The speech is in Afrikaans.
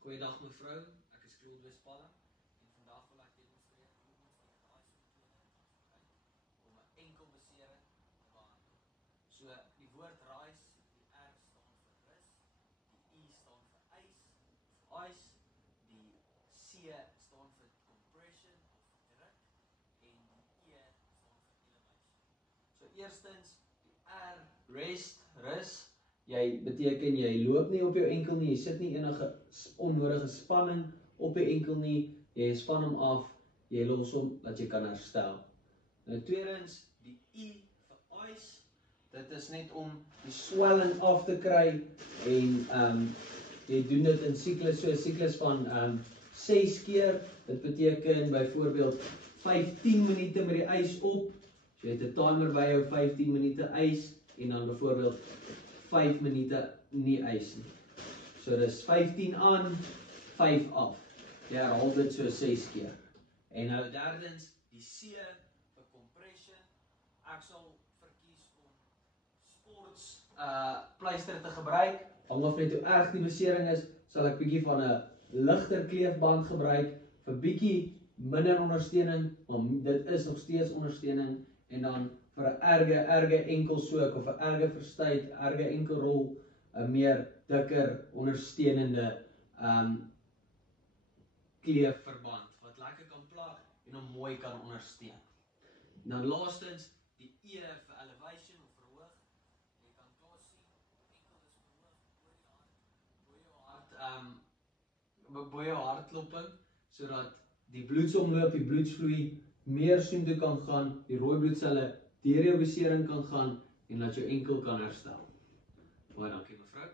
Goeiedag mevrou, ek is Claude Westphal en vandag wil ek demonstreer hoe ons die RICE-metode kan gebruik om 'n enkel besering te behandel. So die woord RICE, die R staan vir rus, die I staan vir ys of ice, die C staan vir compression of druk en die E staan vir elevation. So eerstens die R, rest, rus. Jy beteken jy loop nie op jou enkel nie, jy sit nie enige onnodige spanning op jou enkel nie, jy span hom af, jy los hom dat jy kan herstel. Nou tweedens, die I vir ice, dit is net om die swelling af te kry en jy doen dit in siklus, so 'n siklus van 6 keer, dit beteken byvoorbeeld 15 minute met die ys op, so jy het 'n timer by jou 15 minute ys en dan byvoorbeeld 5 minute nie ys nie. So dis 15 aan, 5 af. Jy herhaal dit so 6 keer. En nou derdens, die C vir compression. Ek sal verkies om sports pleister te gebruik. Hang af net hoe erg die besering is, sal ek bietjie van 'n ligter kleefband gebruik vir bietjie minder ondersteuning, maar dit is nog steeds ondersteuning en dan vir 'n erge enkelsook of 'n erge verstuit, erge enkelrol, 'n meer dikker ondersteunende kleefverband wat lekker kan plak en hom mooi kan ondersteun. En dan laastens die E vir elevation of verhoog. Jy kan klaar sien, enkel is verhoog bo jou hartklopping sodat die bloedsomloop, die bloedsvloei meer soontoe kan gaan, die rooi bloedselle deur jou besering kan gaan en dat jou enkel kan herstel. Baie dankie mevrou.